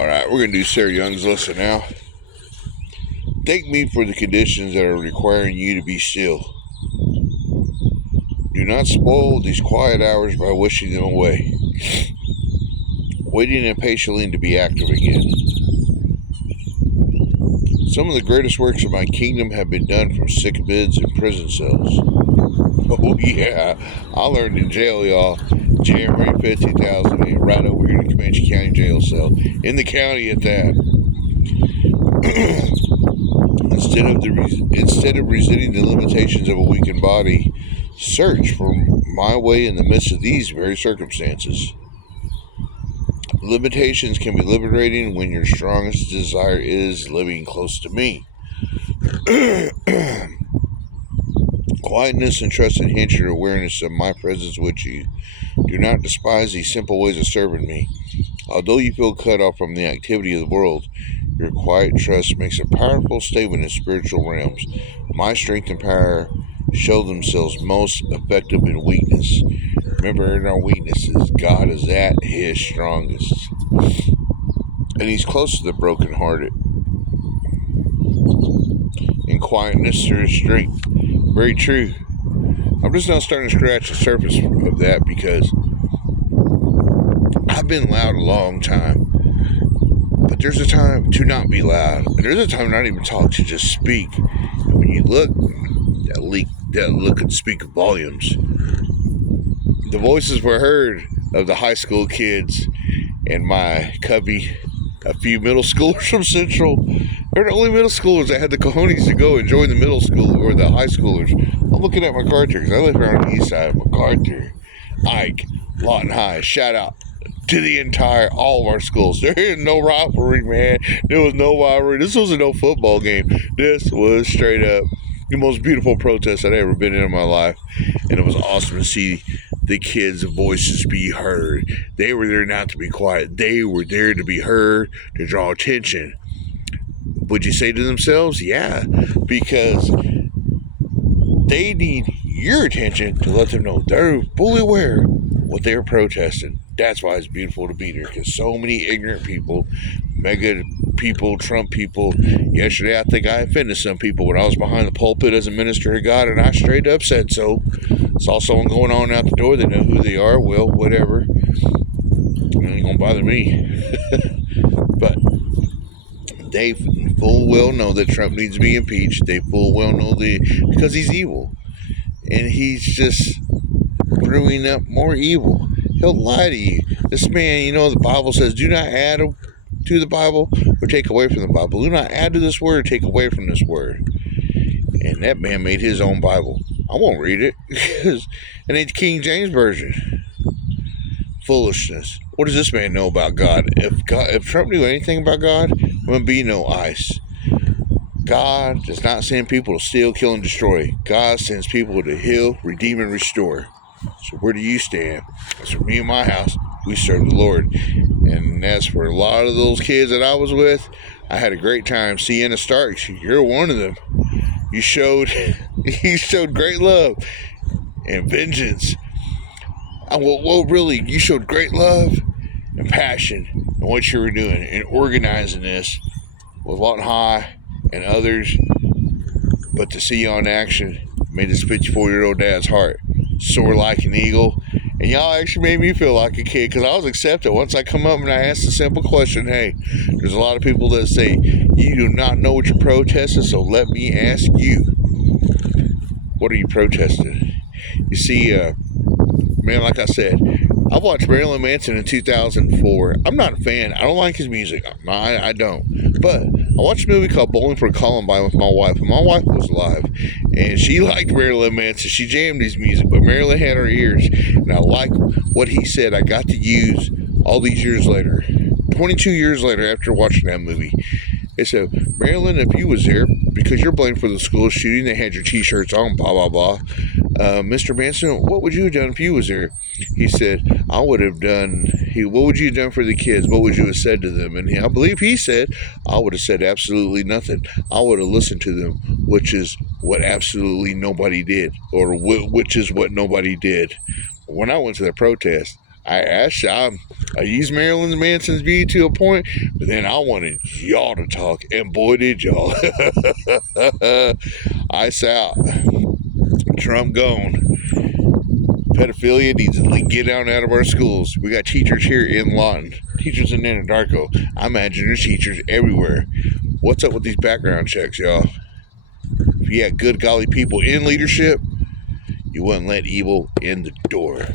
Alright, we're going to do Sarah Young's lesson now. Thank me for the conditions that are requiring you to be still. Do not spoil these quiet hours by wishing them away, waiting impatiently to be active again. Some of the greatest works of my kingdom have been done from sick beds and prison cells. Oh yeah, I learned in jail, y'all. January 5th, 2008, right over here in the Comanche County jail cell. In the county at that. Instead of resenting the limitations of a weakened body, search for my way in the midst of these very circumstances. Limitations can be liberating when your strongest desire is living close to me. Quietness and trust enhance your awareness of my presence with you. Do not despise these simple ways of serving me. Although you feel cut off from the activity of the world, your quiet trust makes a powerful statement in spiritual realms. My strength and power show themselves most effective in weakness. Remember, in our weaknesses, God is at His strongest. And He's close to the brokenhearted. In quietness, there is strength. Very true. I'm just now starting to scratch the surface of that because I've been loud a long time. But there's a time to not be loud. And there's a time to not even talk, to just speak. And when you look, that look can speak volumes. The voices were heard of the high school kids and my cubby, a few middle schoolers from Central. They're the only middle schoolers that had the cojones to go and join the middle school or the high schoolers. I'm looking at MacArthur because I live here on the east side. MacArthur, Ike, Lawton High. Shout out to all of our schools. There is no rivalry, man. There was no rivalry. This wasn't no football game. This was straight up the most beautiful protest I'd ever been in my life. And it was awesome to see the kids' voices be heard. They were there not to be quiet. They were there to be heard, to draw attention. Would you say to themselves? Yeah, because they need your attention to let them know they're fully aware what they're protesting. That's why it's beautiful to be there, because so many ignorant people, mega people, Trump people. Yesterday, I think I offended some people when I was behind the pulpit as a minister of God, and I straight up said so. Saw someone going on out the door. They know who they are. Well, whatever. It ain't gonna bother me. But they full well know that Trump needs to be impeached. They full well know because he's evil. And he's just brewing up more evil. He'll lie to you. This man, the Bible says, do not add to the Bible or take away from the Bible. Do not add to this word or take away from this word. And that man made his own Bible. I won't read it. It ain't the King James Version. Foolishness. What does this man know about God? If Trump knew anything about God, there wouldn't be no ICE. God does not send people to steal, kill, and destroy. God sends people to heal, redeem, and restore. So where do you stand? As for me and my house, we serve the Lord. And as for a lot of those kids that I was with, I had a great time. Sienna Starks, you're one of them. You showed great love and vengeance. Really, you showed great love and passion in what you were doing and organizing this with Lawton High and others. But to see you on action made this 54-year-old dad's heart soar like an eagle. And y'all actually made me feel like a kid, because I was accepted. Once I come up and I asked a simple question, hey, there's a lot of people that say, you do not know what you're protesting, so let me ask you, what are you protesting? You see, man, like I said, I watched Marilyn Manson in 2004. I'm not a fan. I don't like his music. I don't. But I watched a movie called Bowling for Columbine with my wife. And my wife was alive. And she liked Marilyn Manson. She jammed his music. But Marilyn had her ears. And I like what he said. I got to use all these years later. 22 years later after watching that movie. They said, Marilyn, if you was there, because you're blamed for the school shooting, they had your t-shirts on, blah, blah, blah. Mr. Manson, what would you have done if you was there? He said, what would you have done for the kids? What would you have said to them? And I believe he said, I would have said absolutely nothing. I would have listened to them, which is what absolutely nobody did, or which is what nobody did. When I went to the protest, I used Marilyn Manson's view to a point, but then I wanted y'all to talk, and boy did y'all. Ice out. Trump gone. Pedophilia needs to get out of our schools. We got teachers here in Lawton, teachers in Anadarko. I imagine there's teachers everywhere. What's up with these background checks, y'all? If you had good golly people in leadership, you wouldn't let evil in the door.